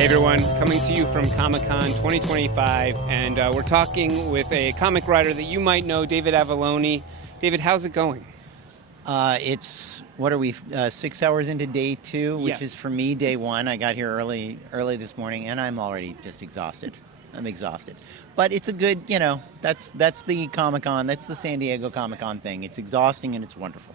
Hey everyone, coming to you from Comic-Con 2025, and we're talking with a comic writer that you might know, David Avallone. David, how's it going? What are we, 6 hours into day two, which Yes. is for me day one. I got here early this morning, and I'm already just exhausted. I'm exhausted. But it's a good, that's the Comic-Con, that's the San Diego Comic-Con thing. It's exhausting and it's wonderful.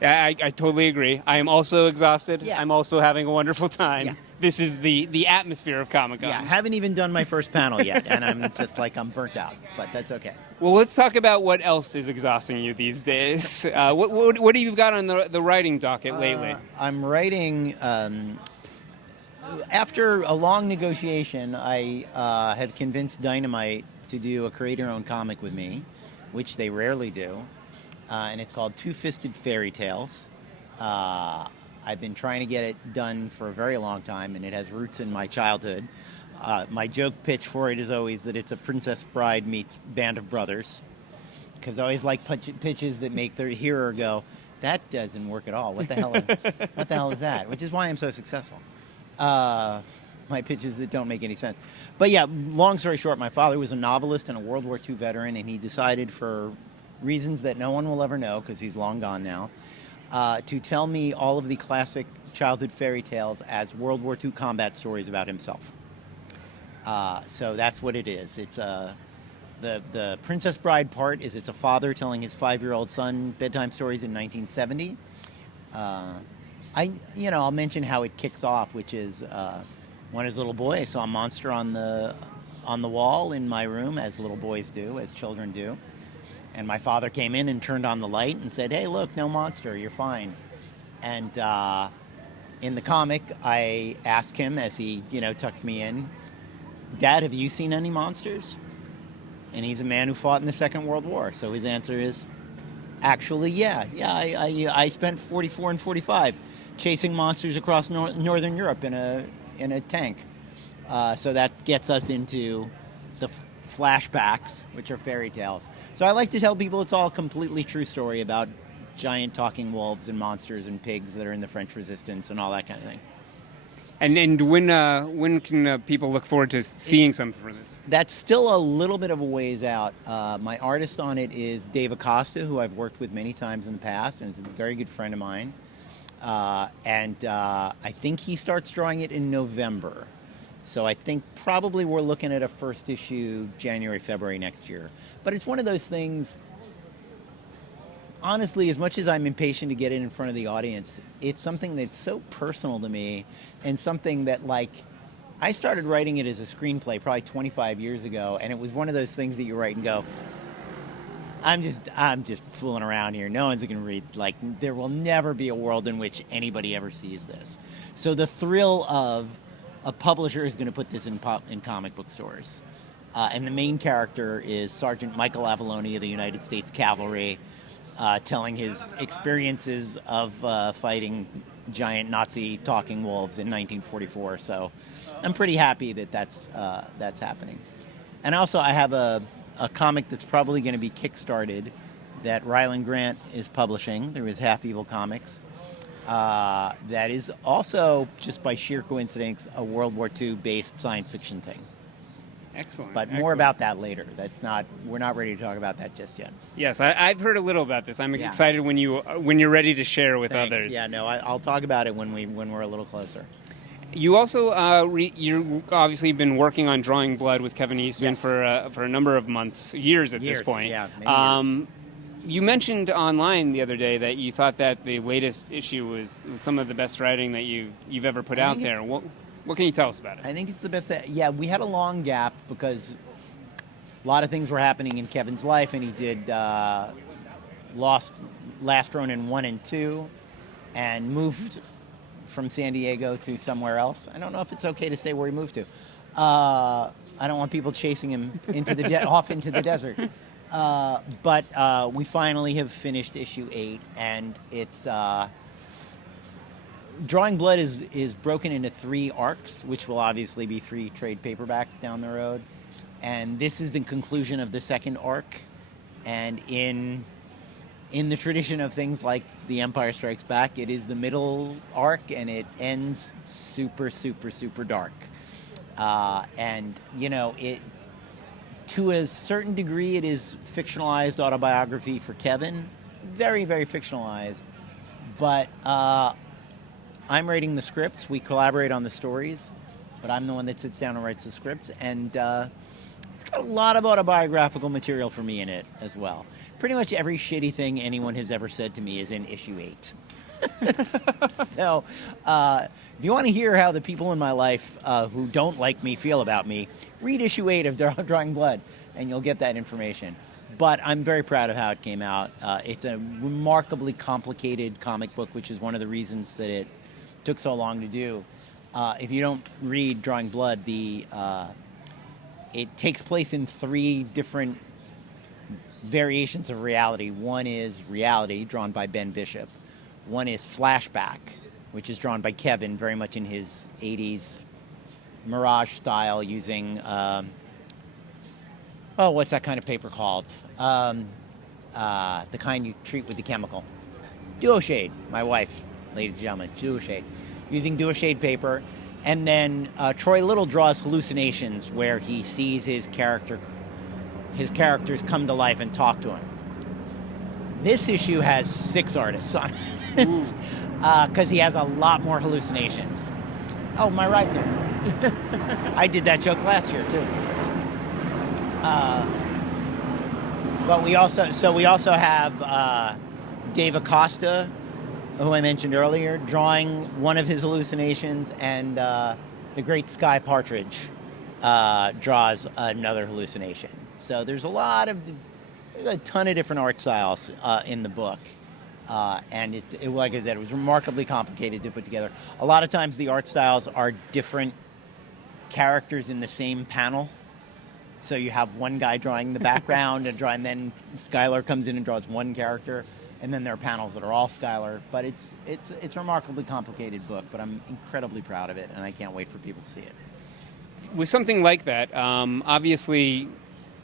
I totally agree. I am also exhausted. Yeah. I'm also having a wonderful time. Yeah. This is the atmosphere of Comic-Con. Yeah, I haven't even done my first panel yet, and I'm just like, I'm burnt out, but that's okay. Well, let's talk about what else is exhausting you these days. What have you got on the writing docket lately? I'm writing, after a long negotiation, I have convinced Dynamite to do a creator-owned comic with me, which they rarely do, and it's called Two-Fisted Fairy Tales. I've been trying to get it done for a very long time, and it has roots in my childhood. My joke pitch for it is always that it's a Princess Bride meets Band of Brothers, because I always like pitches that make their hearer go, that doesn't work at all. What the hell is that? Which is why I'm so successful. My pitches that don't make any sense. But yeah, long story short, my father was a novelist and a World War II veteran, and he decided, for reasons that no one will ever know because he's long gone now, to tell me all of the classic childhood fairy tales as World War II combat stories about himself. So that's what it is. It's the Princess Bride part is it's a father telling his 5-year-old son bedtime stories in 1970. I'll mention how it kicks off, which is when as a little boy I saw a monster on the wall in my room, as little boys do, as children do. And my father came in and turned on the light and said, "Hey, look, no monster, you're fine." And in the comic, I ask him as he, tucks me in, "Dad, have you seen any monsters?" And he's a man who fought in the Second World War. So his answer is, actually, yeah. I spent 44 and 45 chasing monsters across Northern Europe in a tank. So that gets us into the flashbacks, which are fairy tales. So I like to tell people it's all a completely true story about giant talking wolves and monsters and pigs that are in the French Resistance and all that kind of thing. And when can people look forward to seeing something for this? That's still a little bit of a ways out. My artist on it is Dave Acosta, who I've worked with many times in the past, and is a very good friend of mine. And I think he starts drawing it in November. So I think probably we're looking at a first issue January, February next year. But it's one of those things, honestly, as much as I'm impatient to get it in front of the audience, it's something that's so personal to me, and something that, I started writing it as a screenplay probably 25 years ago, and it was one of those things that you write and go, I'm just fooling around here. No one's going to read. There will never be a world in which anybody ever sees this. So the thrill of a publisher is going to put this in comic book stores. And the main character is Sergeant Michael Avallone of the United States Cavalry, telling his experiences of fighting giant Nazi talking wolves in 1944. So I'm pretty happy that that's happening. And also I have a comic that's probably going to be kickstarted that Ryland Grant is publishing. There is Half Evil Comics. That is also, just by sheer coincidence, a World War II based science fiction thing. Excellent. But more about that later. We're not ready to talk about that just yet. Yes, I've heard a little about this. I'm excited when you're ready to share with Thanks. others. Yeah, no, I'll talk about it when we're a little closer. You also you're obviously been working on Drawing Blood with Kevin Eastman for a number of months, years at this point. Yeah, many years. You mentioned online the other day that you thought that the latest issue was some of the best writing that you've ever put out there. What can you tell us about it? I think it's the best. Yeah, we had a long gap because a lot of things were happening in Kevin's life, and he did Last Ronin 1 and 2, and moved from San Diego to somewhere else. I don't know if it's okay to say where he moved to. I don't want people chasing him into off into the desert. But we finally have finished issue 8, and it's Drawing Blood is broken into 3 arcs, which will obviously be 3 trade paperbacks down the road. And this is the conclusion of the second arc. And in the tradition of things like The Empire Strikes Back, it is the middle arc, and it ends super, super, super dark. And it, to a certain degree, it is fictionalized autobiography for Kevin, very, very fictionalized. But I'm writing the scripts. We collaborate on the stories, but I'm the one that sits down and writes the scripts. And it's got a lot of autobiographical material for me in it as well. Pretty much every shitty thing anyone has ever said to me is in issue 8. So if you want to hear how the people in my life who don't like me feel about me, read issue 8 of Drawing Blood, and you'll get that information. But I'm very proud of how it came out. It's a remarkably complicated comic book, which is one of the reasons that it took so long to do. If you don't read Drawing Blood, it takes place in 3 different variations of reality. One is reality, drawn by Ben Bishop. One is flashback, which is drawn by Kevin, very much in his 80s Mirage style, using, what's that kind of paper called? The kind you treat with the chemical. Duoshade, my wife, ladies and gentlemen, Duoshade. Using Duoshade paper. And then Troy Little draws hallucinations where he sees his characters come to life and talk to him. This issue has 6 artists on it because he has a lot more hallucinations. Oh, my right there. I did that joke last year too. But we also have Dave Acosta, who I mentioned earlier, drawing one of his hallucinations, and the great Sky Partridge draws another hallucination. So there's a ton of different art styles in the book. And it, like I said, it was remarkably complicated to put together. A lot of times the art styles are different characters in the same panel. So you have one guy drawing the background, and then Skylar comes in and draws one character, and then there are panels that are all Skylar. But it's a remarkably complicated book, but I'm incredibly proud of it, and I can't wait for people to see it. With something like that, obviously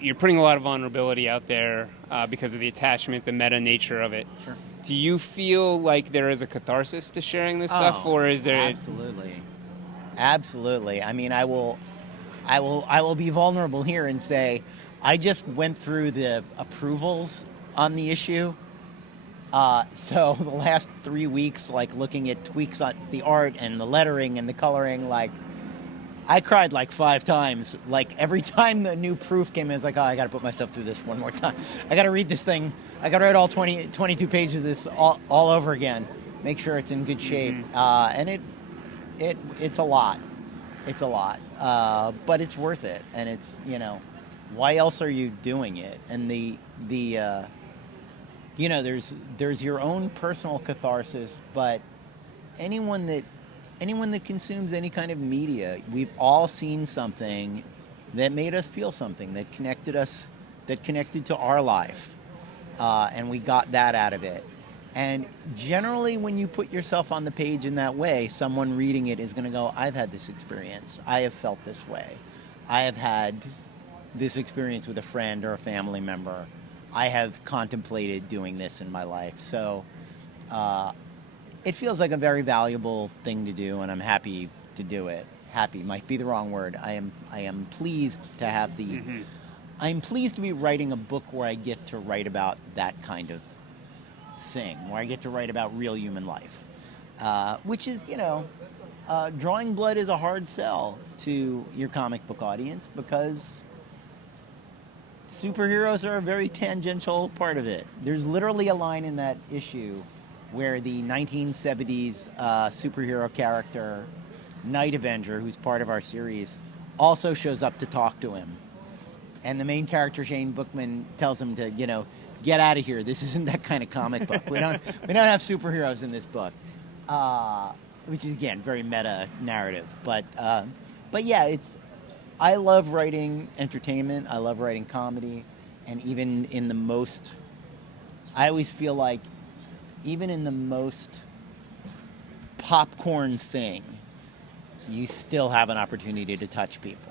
you're putting a lot of vulnerability out there because of the attachment, the meta nature of it. Sure. Do you feel like there is a catharsis to sharing this stuff, or is there? Absolutely. I mean, I will be vulnerable here and say I just went through the approvals on the issue. So the last 3 weeks, like looking at tweaks on the art and the lettering and the coloring, like I cried like 5 times. Like every time the new proof came in, it's like, oh, I got to put myself through this one more time. I got to read this thing. I got to read all 22 pages of this all over again. Make sure it's in good shape. And it's a lot. It's a lot. But it's worth it. And it's, why else are you doing it? And there's your own personal catharsis, but anyone that consumes any kind of media, we've all seen something that made us feel something, that connected to our life, and we got that out of it. And generally, when you put yourself on the page in that way, someone reading it is going to go, I've had this experience. I have felt this way. I have had this experience with a friend or a family member. I have contemplated doing this in my life. So it feels like a very valuable thing to do, and I'm happy to do it. Happy might be the wrong word. I am pleased to have the... I'm pleased to be writing a book where I get to write about that kind of thing, where I get to write about real human life, which is, Drawing Blood is a hard sell to your comic book audience because superheroes are a very tangential part of it. There's literally a line in that issue where the 1970s superhero character, Night Avenger, who's part of our series, also shows up to talk to him. And the main character, Shane Bookman, tells him to, get out of here. This isn't that kind of comic book. We don't have superheroes in this book, which is, again, very meta narrative. But yeah, I love writing entertainment. I love writing comedy. And even in the most, I always feel like even in the most popcorn thing, you still have an opportunity to touch people.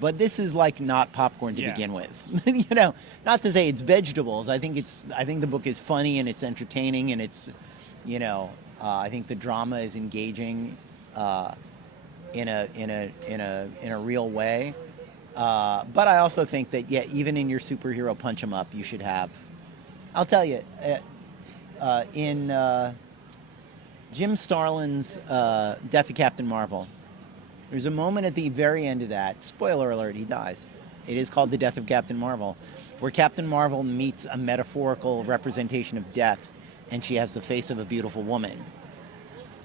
But this is like not popcorn to begin with. Not to say it's vegetables. I think the book is funny and it's entertaining and it's, I think the drama is engaging. in a real way. But I also think that, yeah, even in your superhero punch 'em up, you should have. I'll tell you, in Jim Starlin's Death of Captain Marvel, there's a moment at the very end of that. Spoiler alert: he dies. It is called the Death of Captain Marvel, where Captain Marvel meets a metaphorical representation of death, and she has the face of a beautiful woman.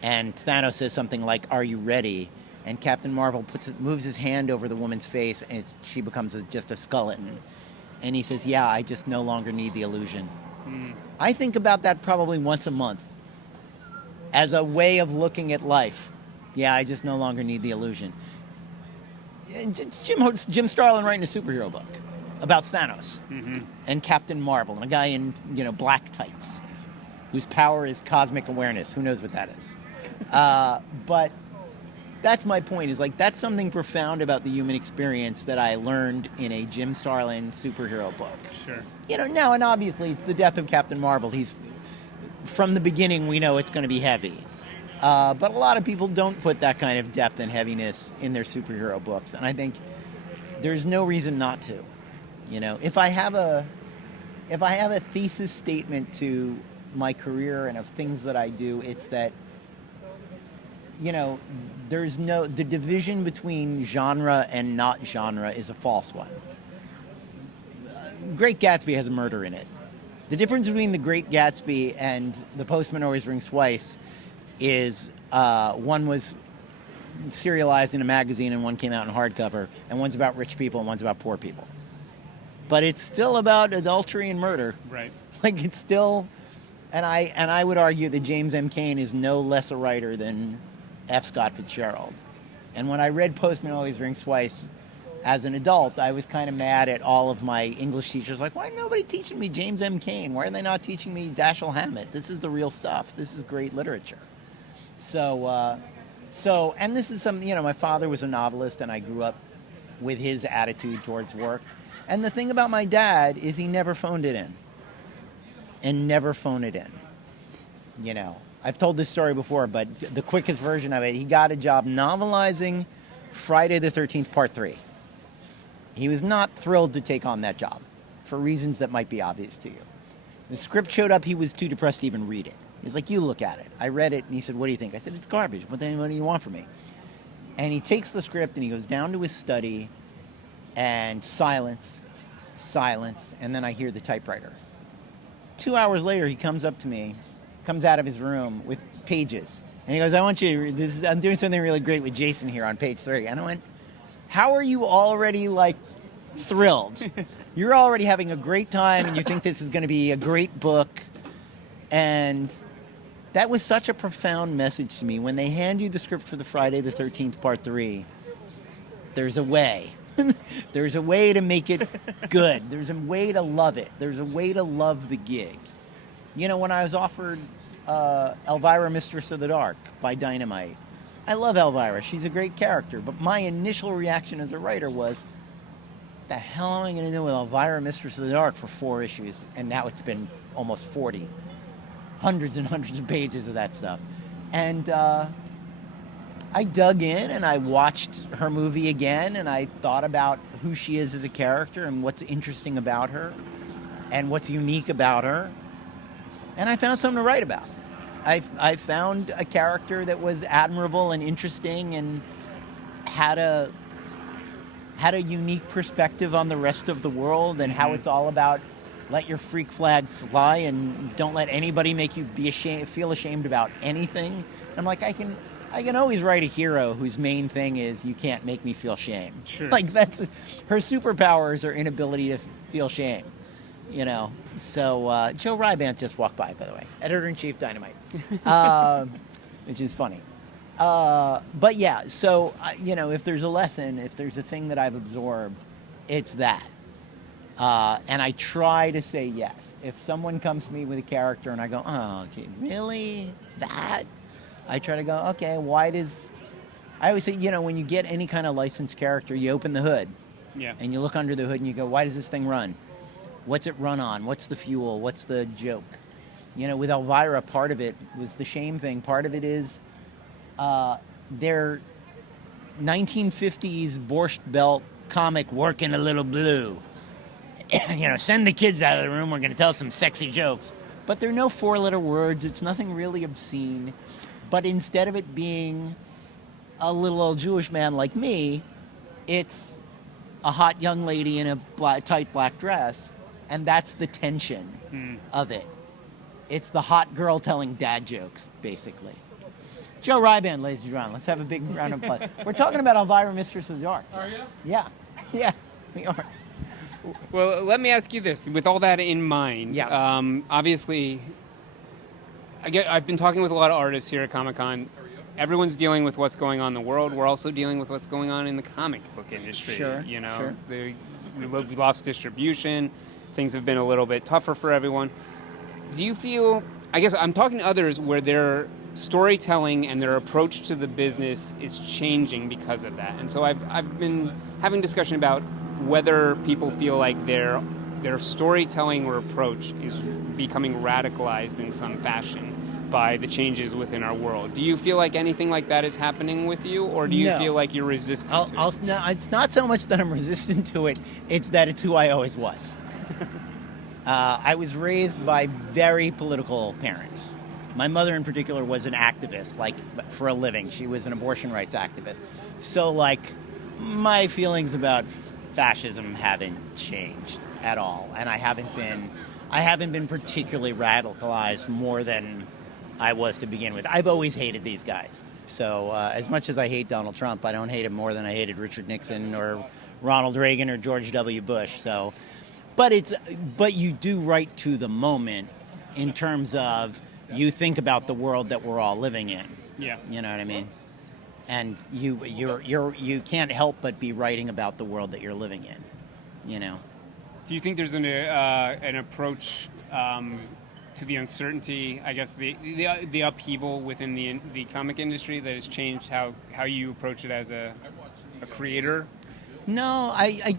And Thanos says something like, "Are you ready?" And Captain Marvel moves his hand over the woman's face, and she becomes just a skeleton. And he says, "Yeah, I just no longer need the illusion." I think about that probably once a month as a way of looking at life. Yeah, I just no longer need the illusion. It's Jim Starlin writing a superhero book about Thanos and Captain Marvel and a guy in black tights whose power is cosmic awareness. Who knows what that is? But that's my point. Is like that's something profound about the human experience that I learned in a Jim Starlin superhero book. Sure. Now, and obviously it's the Death of Captain Marvel. He's from the beginning we know it's going to be heavy. But a lot of people don't put that kind of depth and heaviness in their superhero books, and I think there's no reason not to. If I have a thesis statement to my career and of things that I do, it's that the division between genre and not genre is a false one. Great Gatsby has a murder in it. The difference between The Great Gatsby and The Postman Always Rings Twice is one was serialized in a magazine and one came out in hardcover, and one's about rich people and one's about poor people. But it's still about adultery and murder. Right. Like it's still, and I would argue that James M. Cain is no less a writer than F. Scott Fitzgerald. And when I read Postman Always Rings Twice as an adult, I was kind of mad at all of my English teachers. Like, why is nobody teaching me James M. Cain? Why are they not teaching me Dashiell Hammett? This is the real stuff. This is great literature. So, and this is something, my father was a novelist, and I grew up with his attitude towards work. And the thing about my dad is he never phoned it in. And never phone it in. I've told this story before, but the quickest version of it, he got a job novelizing Friday the 13th, Part 3. He was not thrilled to take on that job for reasons that might be obvious to you. The script showed up, he was too depressed to even read it. He's like, "You look at it." I read it, and he said, "What do you think?" I said, "It's garbage. What do you want from me?" And he takes the script, and he goes down to his study, and silence, and then I hear the typewriter. 2 hours later, he comes up to me, comes out of his room with pages, and he goes, "I want you to read this. I'm doing something really great with Jason here on page 3. And I went, "How are you already, thrilled? You're already having a great time, and you think this is going to be a great book." And that was such a profound message to me. When they hand you the script for the Friday the 13th, Part 3, there's a way. There's a way to make it good. There's a way to love it. There's a way to love the gig. When I was offered Elvira, Mistress of the Dark by Dynamite, I love Elvira. She's a great character. But my initial reaction as a writer was, the hell am I going to do with Elvira, Mistress of the Dark for 4 issues? And now it's been almost 40. Hundreds and hundreds of pages of that stuff. And I dug in and I watched her movie again, and I thought about who she is as a character and what's interesting about her and what's unique about her. And I found something to write about. I found a character that was admirable and interesting and had a unique perspective on the rest of the world and how it's all about let your freak flag fly and don't let anybody make you feel ashamed about anything. And I'm like, I can always write a hero whose main thing is you can't make me feel shame. Sure. That's her superpowers are inability to feel shame. So Joe Rybandt just walked by, by the way, editor-in-chief Dynamite, which is funny. But yeah, so if there's a lesson, if there's a thing that I've absorbed, it's that. And I try to say yes. If someone comes to me with a character and I go, "Oh, gee, really? That?" I try to go, okay, I always say, when you get any kind of licensed character, you open the hood. Yeah. And you look under the hood and you go, why does this thing run? What's it run on? What's the fuel? What's the joke? With Elvira, part of it was the shame thing. Part of it is 1950s Borscht Belt comic working a little blue. Send the kids out of the room. We're going to tell some sexy jokes. But there are no four-letter words. It's nothing really obscene. But instead of it being a little old Jewish man like me, it's a hot young lady in a tight black dress. And that's the tension of it. It's the hot girl telling dad jokes, basically. Joe Ryban, ladies and gentlemen. Let's have a big round of applause. We're talking about Elvira, Mistress of the Dark. Are you? Yeah, we are. Well, let me ask you this. With all that in mind, obviously, I've been talking with a lot of artists here at Comic-Con. Everyone's dealing with what's going on in the world. We're also dealing with what's going on in the comic book industry. Sure. We've lost distribution. Things have been a little bit tougher for everyone. Do you feel, I guess I'm talking to others where their storytelling and their approach to the business is changing because of that. And so I've been having discussion about whether people feel like their storytelling or approach is becoming radicalized in some fashion by the changes within our world. Do you feel like anything like that is happening with you, or do you feel like you're resistant to it? No, it's not so much that I'm resistant to it, it's that it's who I always was. I was raised by very political parents. My mother in particular was an activist, for a living. She was an abortion rights activist. So, my feelings about fascism haven't changed at all. And I haven't been particularly radicalized more than I was to begin with. I've always hated these guys. So as much as I hate Donald Trump, I don't hate him more than I hated Richard Nixon or Ronald Reagan or George W. Bush. So, but you do right to the moment in terms of you think about the world that we're all living in. Yeah. You know what I mean? And you can't help but be writing about the world that you're living in. Do you think there's an approach to the uncertainty, I guess the upheaval within the comic industry that has changed how you approach it as a creator? No, I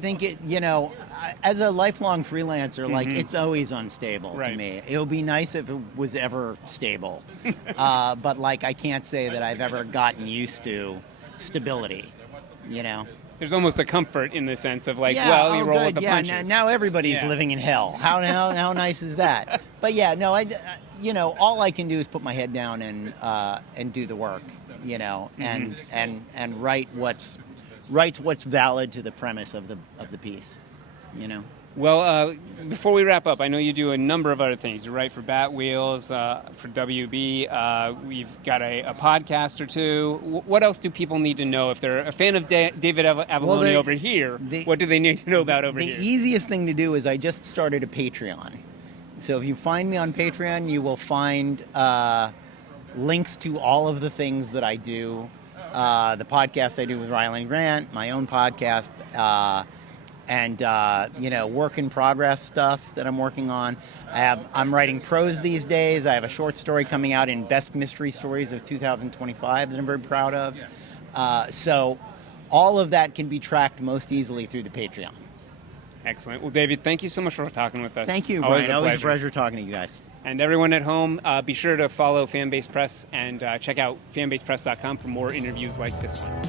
think it, as a lifelong freelancer, it's always unstable to me. It would be nice if it was ever stable. But I can't say that I've ever gotten used to stability, There's almost a comfort in the sense of you roll with the punches. Now everybody's living in hell. How nice is that? But all I can do is put my head down and do the work, and write what's valid to the premise of the piece, Well, before we wrap up, I know you do a number of other things. You write for BATWHEELS, for WB. We've got a podcast or two. What else do people need to know if they're a fan of David Avallone over here? What do they need to know about over here? The easiest thing to do is I just started a Patreon. So if you find me on Patreon, you will find links to all of the things that I do. The podcast I do with Ryland Grant, my own podcast, and work in progress stuff that I'm working on. I'm writing prose these days. I have a short story coming out in Best Mystery Stories of 2025 that I'm very proud of. So all of that can be tracked most easily through the Patreon. Excellent. Well, David, thank you so much for talking with us. Thank you, Brian. Always a pleasure talking to you guys. And everyone at home, be sure to follow Fanbase Press and check out fanbasepress.com for more interviews like this one.